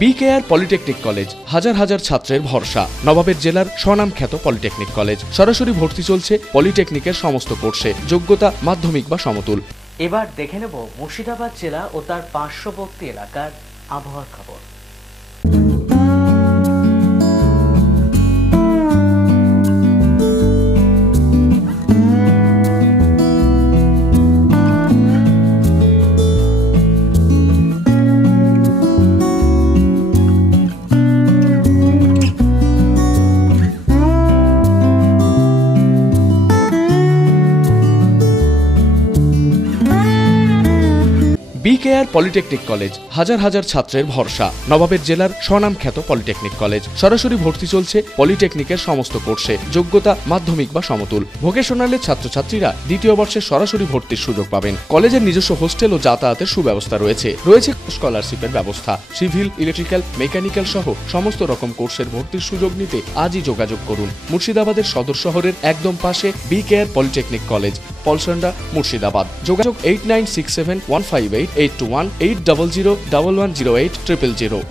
BKR polytechnic college হাজার হাজার ছাত্রের ভরসা। নবাবের জেলার স্বনামখ্যাত পলিটেকনিক কলেজ। সরাসরি ভর্তি চলছে পলিটেকনিকের সমস্ত কোর্সে। যোগ্যতা মাধ্যমিক বা সমতুল। এবার দেখে নেব মুর্শিদাবাদ জেলা ও তার পার্শ্ববর্তী এলাকার আবহাওয়ার খবর। বিকেআর পলিটেকনিক কলেজ হাজার হাজার ছাত্রের ভরসা। নবাবের জেলার স্বনামখ্যাত পলিটেকনিক কলেজ। সরাসরি ভর্তি চলছে পলিটেকনিকের সমস্ত কোর্সে। যোগ্যতা মাধ্যমিক বা সমতুল। ভোকেশনালের ছাত্রছাত্রীরা দ্বিতীয় বর্ষে সরাসরি ভর্তির সুযোগ পাবেন। কলেজের নিজস্ব হোস্টেল ও যাতায়াতের সুব্যবস্থা রয়েছে। স্কলারশিপের ব্যবস্থা। সিভিল, ইলেকট্রিক্যাল, মেকানিক্যাল সহ সমস্ত রকম কোর্সের ভর্তির সুযোগ নিতে আজই যোগাযোগ করুন। মুর্শিদাবাদের সদর শহরের একদম পাশে BKR polytechnic college, Palsanda, Murshidabad. যোগাযোগ 8967158821 8001108 000।